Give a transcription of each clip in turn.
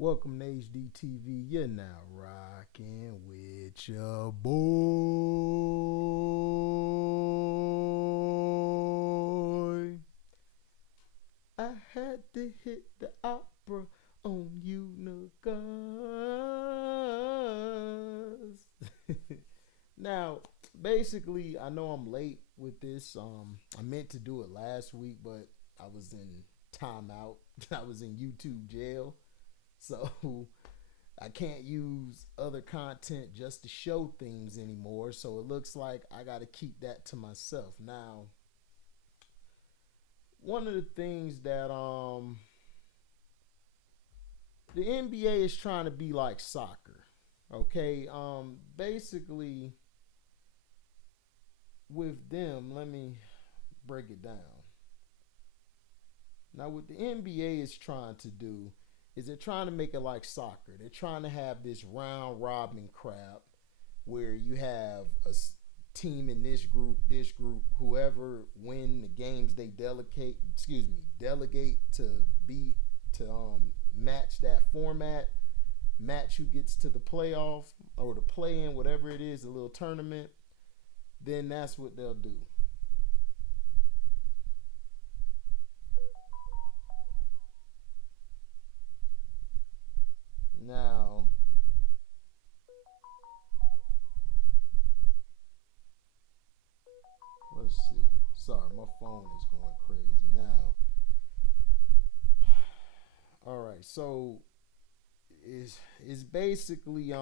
Welcome to HDTV. You're now rocking with your boy. I had to hit the opera on you, niggas. Now, basically, I know I'm late with this. I meant to do it last week, but I was in timeout. I was in YouTube jail. So I can't use other content just to show things anymore. So it looks like I got to keep that to myself. Now, one of the things that the NBA is trying to be like soccer. Okay? Basically with them, let me break it down. Now, what the NBA is trying to do is they're trying to make it like soccer. They're trying to have this round robin crap where you have a team in this group, whoever win the games they delegate to beat to match that format, match who gets to the playoff or the play-in, whatever it is, a little tournament. Then that's what they'll do. Now, let's see. Sorry, my phone is going crazy now. All right, so it's basically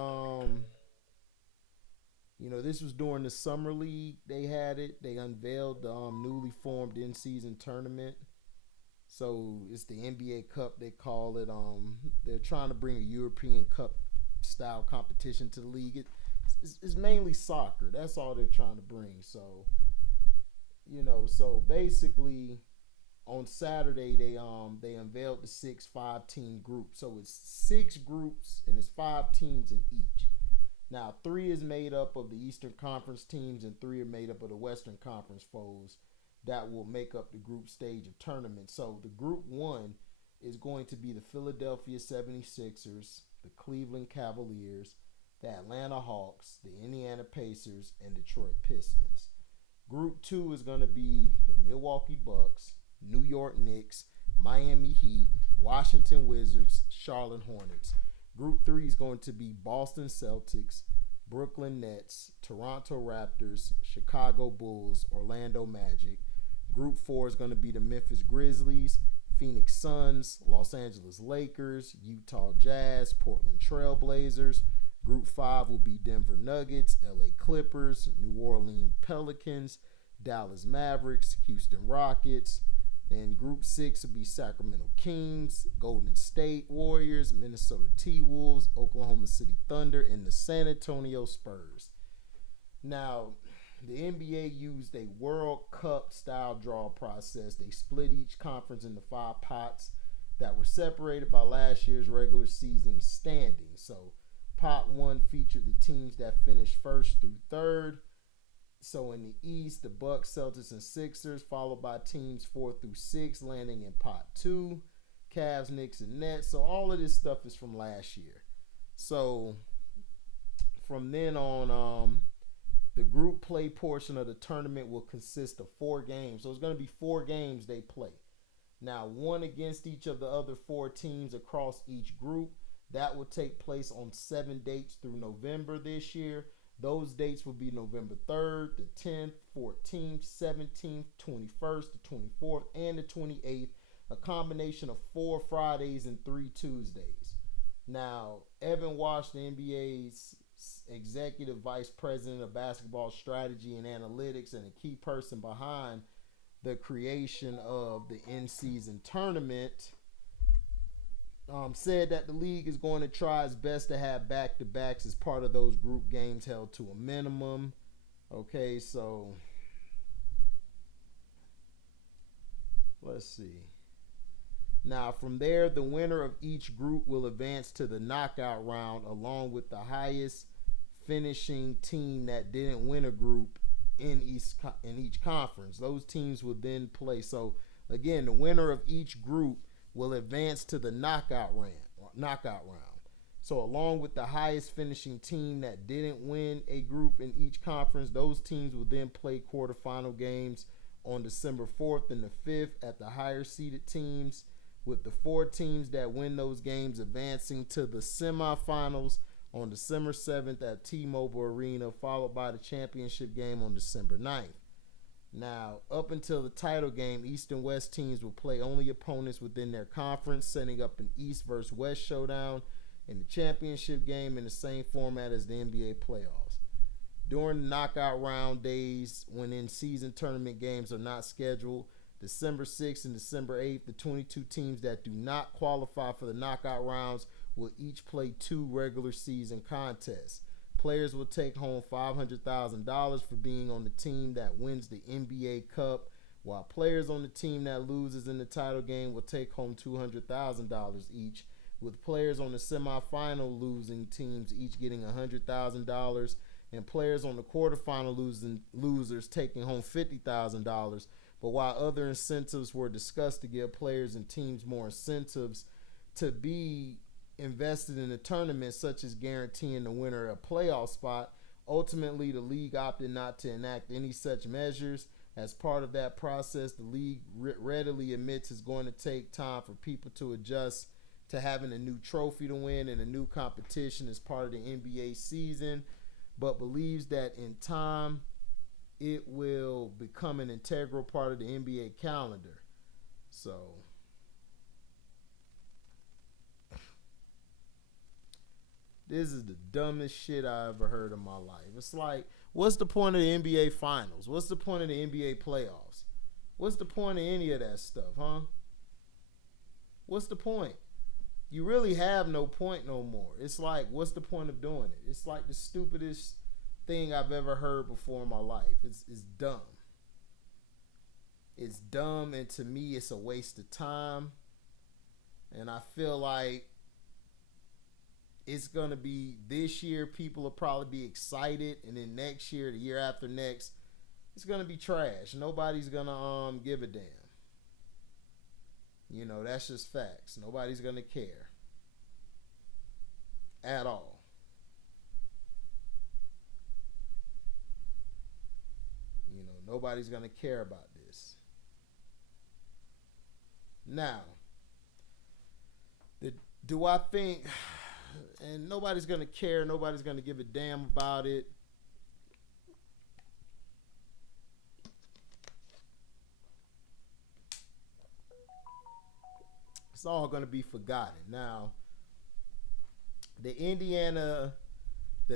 this was during the summer league. They had it. They unveiled the newly formed in-season tournament. So it's the NBA Cup, they call it. They're trying to bring a European Cup style competition to the league. It's mainly soccer. That's all they're trying to bring. So, so basically on Saturday they unveiled the 5-team group. So it's 6 groups and it's 5 teams in each. Now 3 is made up of the Eastern Conference teams and 3 are made up of the Western Conference foes that will make up the group stage of tournament. So the group 1 is going to be the Philadelphia 76ers, the Cleveland Cavaliers, the Atlanta Hawks, the Indiana Pacers, and Detroit Pistons. Group 2 is going to be the Milwaukee Bucks, New York Knicks, Miami Heat, Washington Wizards, Charlotte Hornets. Group 3 is going to be Boston Celtics, Brooklyn Nets, Toronto Raptors, Chicago Bulls, Orlando Magic. Group 4 is going to be the Memphis Grizzlies, Phoenix Suns, Los Angeles Lakers, Utah Jazz, Portland Trail Blazers. Group 5 will be Denver Nuggets, LA Clippers, New Orleans Pelicans, Dallas Mavericks, Houston Rockets. And Group 6 will be Sacramento Kings, Golden State Warriors, Minnesota T-Wolves, Oklahoma City Thunder, and the San Antonio Spurs. Now, the NBA used a World Cup style draw process. They split each conference into 5 pots that were separated by last year's regular season standings. So pot 1 featured the teams that finished 1st through 3rd. So in the East, the Bucks, Celtics, and Sixers, followed by teams 4 through 6, landing in pot 2, Cavs, Knicks, and Nets. So all of this stuff is from last year. So from then on, the group play portion of the tournament will consist of 4 games. So it's going to be 4 games they play. Now, 1 against each of the other 4 teams across each group. That will take place on 7 dates through November this year. Those dates will be November 3rd, the 10th, 14th, 17th, 21st, the 24th, and the 28th. A combination of 4 Fridays and 3 Tuesdays. Now, Evan Walsh, the NBA's executive vice president of basketball strategy and analytics and a key person behind the creation of the in-season tournament, said that the league is going to try its best to have back-to-backs as part of those group games held to a minimum. Okay, so let's see. Now, from there, the winner of each group will advance to the knockout round along with the highest finishing team that didn't win a group in each conference. Those teams will then play. So, again, the winner of each group will advance to the knockout knockout round. So along with the highest finishing team that didn't win a group in each conference, those teams will then play quarterfinal games on December 4th and the 5th at the higher seeded teams, with the 4 teams that win those games advancing to the semifinals on December 7th at T-Mobile Arena, followed by the championship game on December 9th. Now, up until the title game, East and West teams will play only opponents within their conference, setting up an East versus West showdown in the championship game in the same format as the NBA playoffs. During the knockout round days, when in-season tournament games are not scheduled, December 6th and December 8th, the 22 teams that do not qualify for the knockout rounds will each play 2 regular season contests. Players will take home $500,000 for being on the team that wins the NBA Cup, while players on the team that loses in the title game will take home $200,000 each, with players on the semifinal losing teams each getting $100,000 and players on the quarterfinal losers taking home $50,000. But while other incentives were discussed to give players and teams more incentives to be invested in the tournament, such as guaranteeing the winner a playoff spot, ultimately the league opted not to enact any such measures. As part of that process, the league readily admits it's going to take time for people to adjust to having a new trophy to win and a new competition as part of the NBA season, but believes that in time it will become an integral part of the NBA calendar. So this is the dumbest shit I ever heard in my life. It's like, what's the point of the NBA finals? What's the point of the NBA playoffs? What's the point of any of that stuff, huh? What's the point? You really have no point no more. It's like, what's the point of doing it? It's like the stupidest thing I've ever heard before in my life. It's dumb. It's dumb, and to me, it's a waste of time. And I feel like it's going to be, this year, people will probably be excited, and then next year, the year after next, it's going to be trash. Nobody's going to give a damn. You know, that's just facts. Nobody's going to care at all. You know, nobody's going to care about this. Now, do I think, and nobody's going to care, nobody's going to give a damn about it. It's all going to be forgotten. Now, the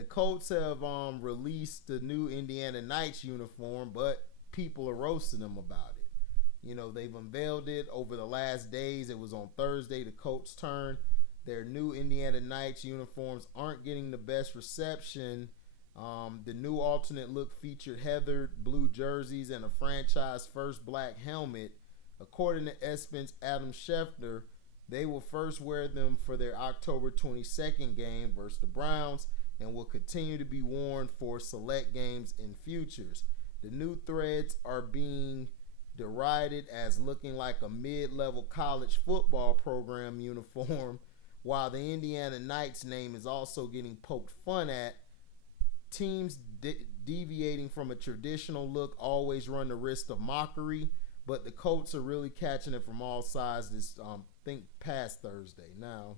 Colts have released the new Indiana Knights uniform, but people are roasting them about it. You know, they've unveiled it over the last days. It was on Thursday, the Colts' turn. Their new Indiana Knights uniforms aren't getting the best reception. The new alternate look featured heathered blue jerseys and a franchise first black helmet. According to ESPN's Adam Schefter, they will first wear them for their October 22nd game versus the Browns and will continue to be worn for select games in futures. The new threads are being derided as looking like a mid-level college football program uniform, while the Indiana Knights name is also getting poked fun at. Teams deviating from a traditional look always run the risk of mockery, but the Colts are really catching it from all sides this past Thursday. Now,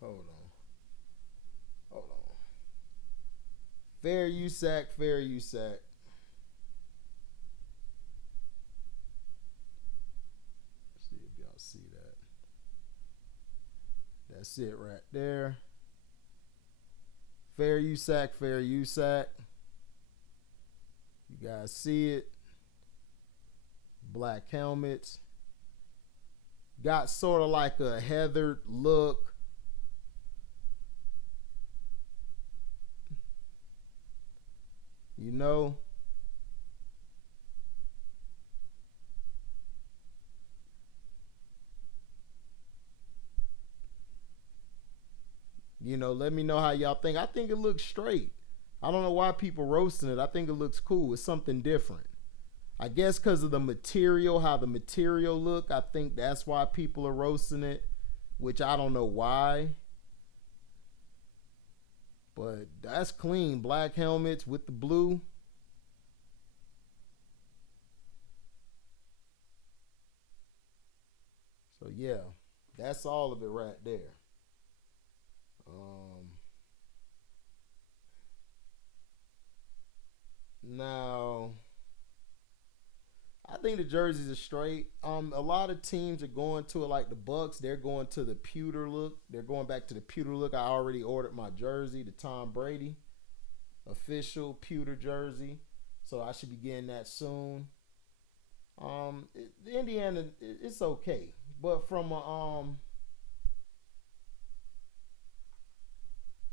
hold on. Fair USAC. See if y'all see that. That's it right there. Fair USAC. You guys see it. Black helmets. Got sort of like a heathered look. You know. You know, let me know how y'all think. I think it looks straight. I don't know why people roasting it. I think it looks cool. It's something different. I guess because of the material, how the material look, I think that's why people are roasting it, which I don't know why. But that's clean. Black helmets with the blue. So yeah, that's all of it right there. Now, I think the jerseys are straight. A lot of teams are going to it, like the Bucks. They're going to the pewter look. They're going back to the pewter look. I already ordered my jersey, the Tom Brady official pewter jersey, so I should be getting that soon. The Indiana, it's okay, but from a all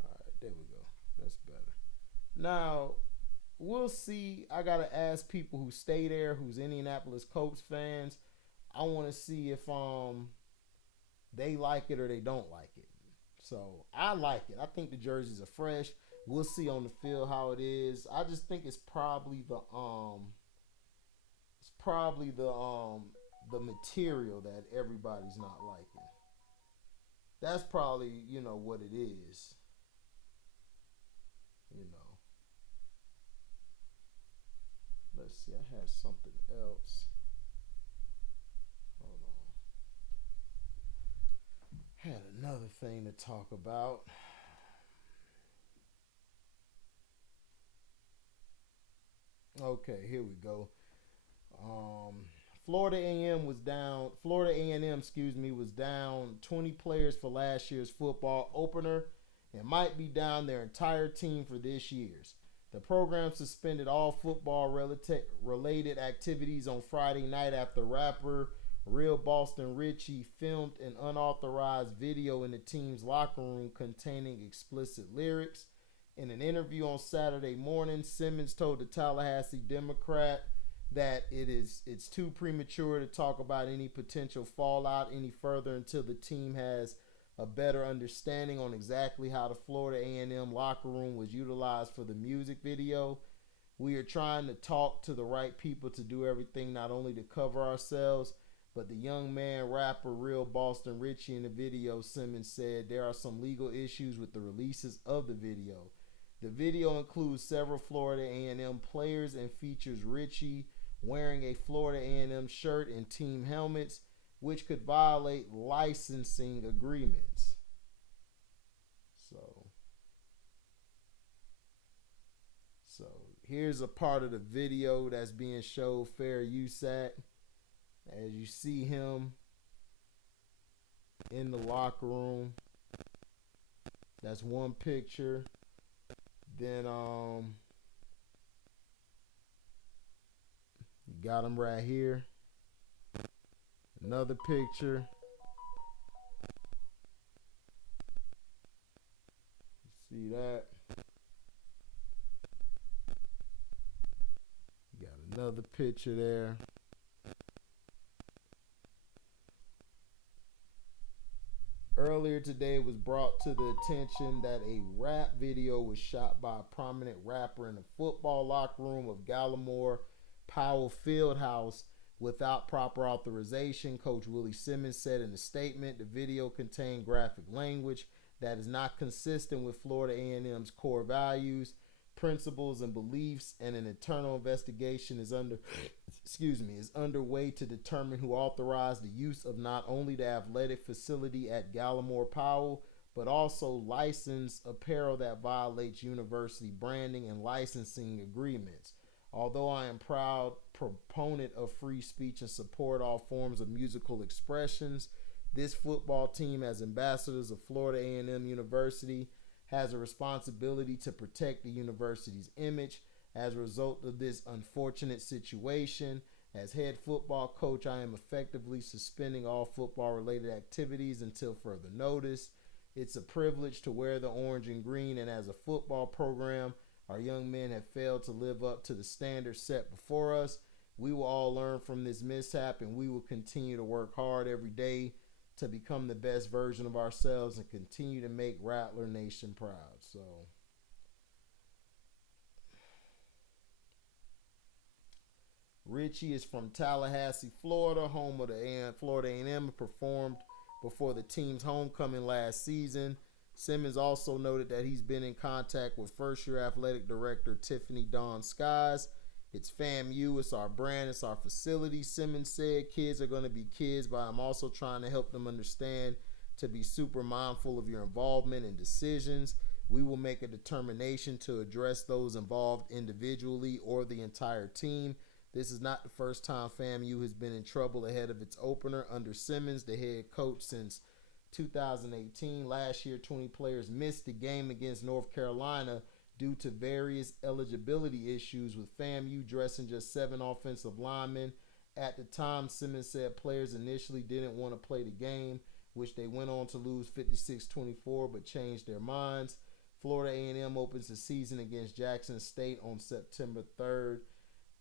right, there we go. That's better. Now, we'll see. I gotta ask people who stay there, who's Indianapolis Colts fans. I want to see if they like it or they don't like it. So I like it. I think the jerseys are fresh. We'll see on the field how it is. I just think it's probably the material that everybody's not liking. That's probably what it is. You know. Let's see. I had something else. Hold on. Had another thing to talk about. Okay, here we go. Florida A&M was down. Florida A&M, was down 20 players for last year's football opener and might be down their entire team for this year's. The program suspended all football related activities on Friday night after rapper Real Boston Richie filmed an unauthorized video in the team's locker room containing explicit lyrics. In an interview on Saturday morning, Simmons told the Tallahassee Democrat that it's too premature to talk about any potential fallout any further until the team has a better understanding on exactly how the Florida A&M locker room was utilized for the music video. We are trying to talk to the right people to do everything, not only to cover ourselves, but the young man rapper Real Boston Richie in the video, Simmons said, there are some legal issues with the releases of the video. The video includes several Florida A&M players and features Richie wearing a Florida A&M shirt and team helmets, which could violate licensing agreements. So here's a part of the video that's being showed fair use at. As you see him in the locker room. That's one picture. Then you got him right here. Another picture. See that? You got another picture there. Earlier today, it was brought to the attention that a rap video was shot by a prominent rapper in the football locker room of Gallimore Powell Fieldhouse without proper authorization. Coach Willie Simmons said in a statement, the video contained graphic language that is not consistent with Florida A&M's core values, principles, and beliefs, and an internal investigation is underway to determine who authorized the use of not only the athletic facility at Gallimore Powell, but also licensed apparel that violates university branding and licensing agreements. Although I am proud proponent of free speech and support all forms of musical expressions, this football team, as ambassadors of Florida A&M University, has a responsibility to protect the university's image. As a result of this unfortunate situation, as head football coach, I am effectively suspending all football-related activities until further notice. It's a privilege to wear the orange and green, and as a football program, our young men have failed to live up to the standards set before us. We will all learn from this mishap, and we will continue to work hard every day to become the best version of ourselves and continue to make Rattler Nation proud. So, Richie is from Tallahassee, Florida, home of the Florida A&M, performed before the team's homecoming last season. Simmons also noted that he's been in contact with first-year athletic director Tiffany Dawn Skies. It's FAMU, it's our brand, it's our facility. Simmons said kids are going to be kids, but I'm also trying to help them understand to be super mindful of your involvement and decisions. We will make a determination to address those involved individually or the entire team. This is not the first time FAMU has been in trouble ahead of its opener under Simmons, the head coach, since 2018. Last year, 20 players missed the game against North Carolina due to various eligibility issues, with FAMU dressing just 7 offensive linemen. At the time, Simmons said players initially didn't want to play the game, which they went on to lose 56-24, but changed their minds. Florida A&M opens the season against Jackson State on September 3rd.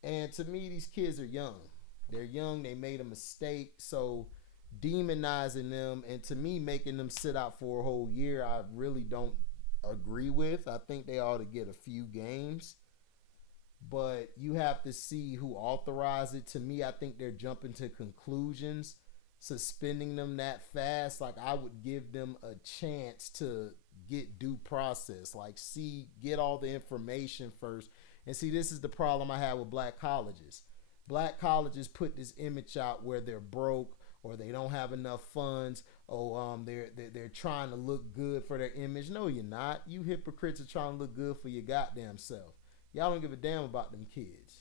And to me, these kids are young. They're young. They made a mistake. So demonizing them and, to me, making them sit out for a whole year, I really don't agree with. I think they ought to get a few games. But you have to see who authorized it. To me, I think they're jumping to conclusions, suspending them that fast. Like, I would give them a chance to get due process. Like, get all the information first. And see, this is the problem I have with black colleges. Black colleges put this image out where they're broke or they don't have enough funds. They're trying to look good for their image. No, you're not. You hypocrites are trying to look good for your goddamn self. Y'all don't give a damn about them kids.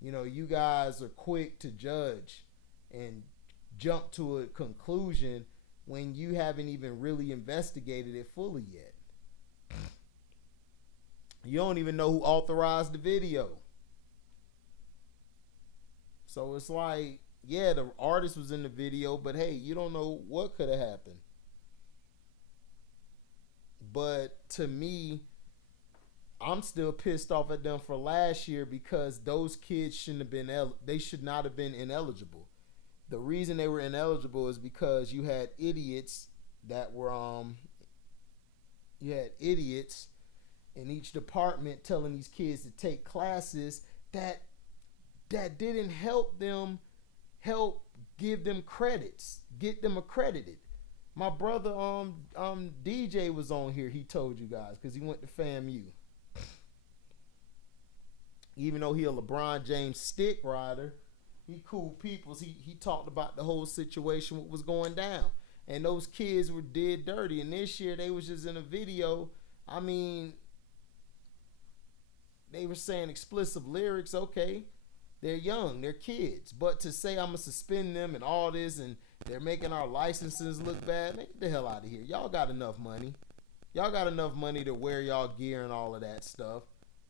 You know, you guys are quick to judge and jump to a conclusion when you haven't even really investigated it fully yet. You don't even know who authorized the video. So it's like, yeah, the artist was in the video, but hey, you don't know what could have happened. But to me, I'm still pissed off at them for last year because those kids shouldn't have been, they should not have been ineligible. The reason they were ineligible is because you had idiots that were, in each department telling these kids to take classes that didn't help give them credits, get them accredited. My brother DJ was on here, he told you guys, because he went to FAMU. Even though he a LeBron James stick rider, he cool peoples. He talked about the whole situation, what was going down. And those kids were did dirty. And this year they was just in a video. I mean, they were saying explicit lyrics. Okay, they're young, they're kids. But to say I'm going to suspend them and all this and they're making our licenses look bad, man, get the hell out of here. Y'all got enough money. Y'all got enough money to wear y'all gear and all of that stuff.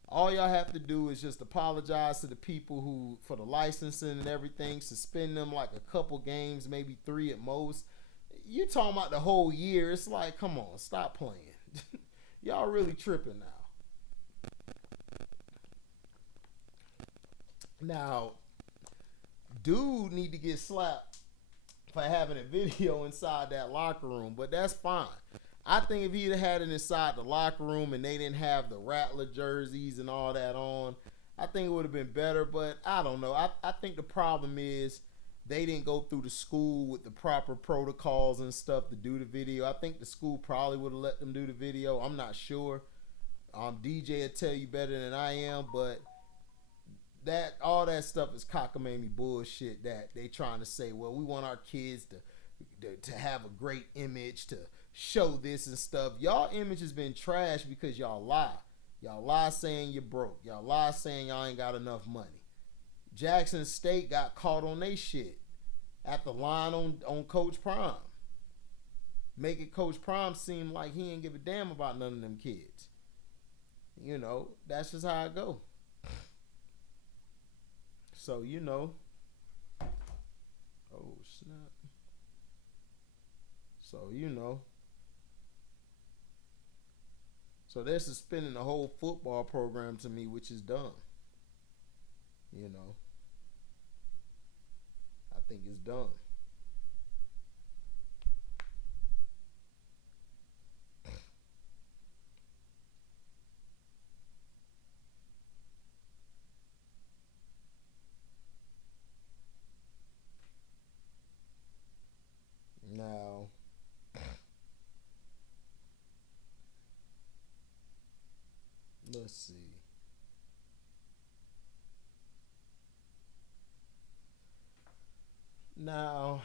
All y'all have to do is just apologize to the people who, for the licensing and everything, suspend them like a couple games, maybe 3 at most. You talking about the whole year. It's like, come on, stop playing. Y'all really tripping now. Now, dude need to get slapped for having a video inside that locker room, but that's fine. I think if he'd had it inside the locker room and they didn't have the Rattler jerseys and all that on, I think it would have been better, but I don't know. I think the problem is they didn't go through the school with the proper protocols and stuff to do the video. I think the school probably would have let them do the video. I'm not sure. DJ will tell you better than I am, but all that stuff is cockamamie bullshit that they trying to say, well, we want our kids to have a great image, to show this and stuff. Y'all image has been trashed because y'all lie. Y'all lie saying you're broke. Y'all lie saying y'all ain't got enough money. Jackson State got caught on they shit at the line on Coach Prime. Making Coach Prime seem like he ain't give a damn about none of them kids. You know, that's just how it go. So, you know. Oh, snap. So, you know. So they're suspending the whole football program to me, which is dumb. You know. I think it's dumb. Now,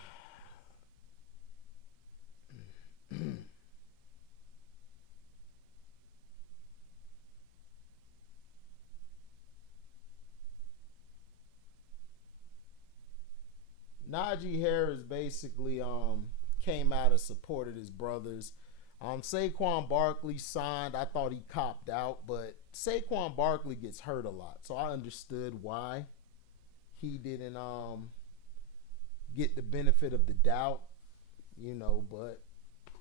Najee Harris basically came out and supported his brothers. Saquon Barkley signed. I thought he copped out, but Saquon Barkley gets hurt a lot, so I understood why he didn't get the benefit of the doubt, but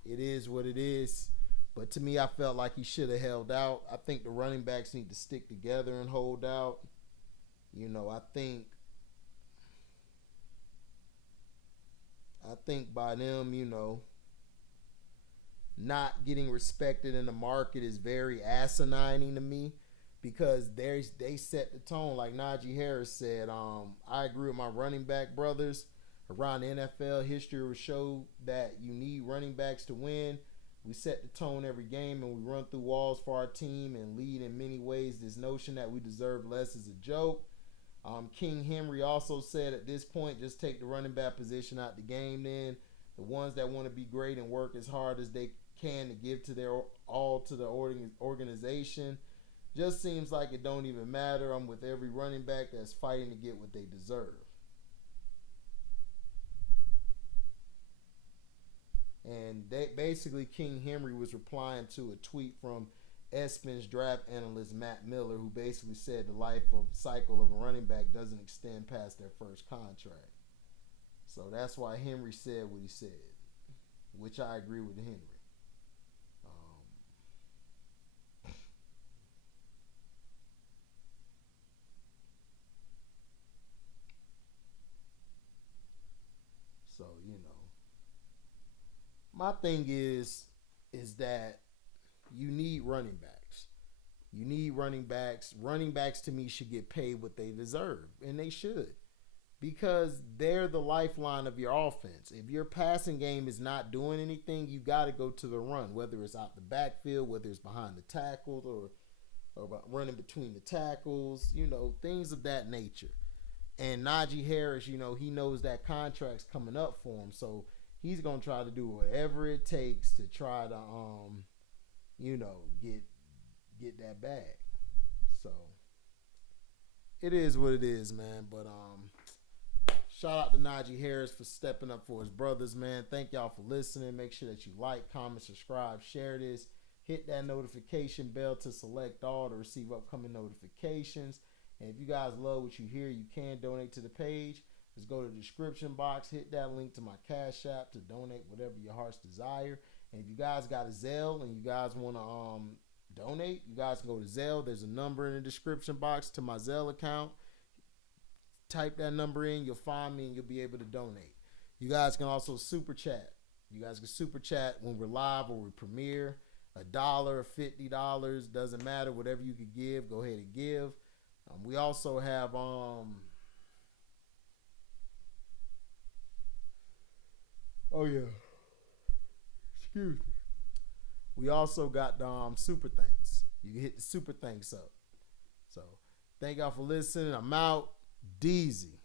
it is what it is. But to me, I felt like he should have held out. I think the running backs need to stick together and hold out. I think by them, not getting respected in the market is very asinine to me, because they set the tone. Like Najee Harris said, I agree with my running back brothers. Around the NFL, history will show that you need running backs to win. We set the tone every game, and we run through walls for our team and lead in many ways. This notion that we deserve less is a joke. King Henry also said at this point, just take the running back position out the game then. The ones that want to be great and work as hard as they can to give to their all to the organization. Just seems like it don't even matter. I'm with every running back that's fighting to get what they deserve. And basically, King Henry was replying to a tweet from ESPN's draft analyst Matt Miller, who basically said the life cycle of a running back doesn't extend past their first contract. So that's why Henry said what he said, which I agree with Henry. So, my thing is that you need running backs. You need running backs. Running backs, to me, should get paid what they deserve, and they should, because they're the lifeline of your offense. If your passing game is not doing anything, you got to go to the run, whether it's out the backfield, whether it's behind the tackles, or running between the tackles, things of that nature. And Najee Harris, he knows that contract's coming up for him, so he's going to try to do whatever it takes to try to, get that bag. So it is what it is, man. But shout out to Najee Harris for stepping up for his brothers, man. Thank y'all for listening. Make sure that you like, comment, subscribe, share this. Hit that notification bell to select all to receive upcoming notifications. And if you guys love what you hear, you can donate to the page. Just go to the description box, hit that link to my Cashapp to donate whatever your heart's desire. And if you guys got a Zelle and you guys want to donate, you guys can go to Zelle. There's a number in the description box to my Zelle account. Type that number in, you'll find me, and you'll be able to donate. You guys can also super chat. You guys can super chat when we're live or we premiere. $1, $50, doesn't matter. Whatever you could give, go ahead and give. We also have excuse me. We also got the super thanks. You can hit the super thanks up. So thank y'all for listening. I'm out. Deezy.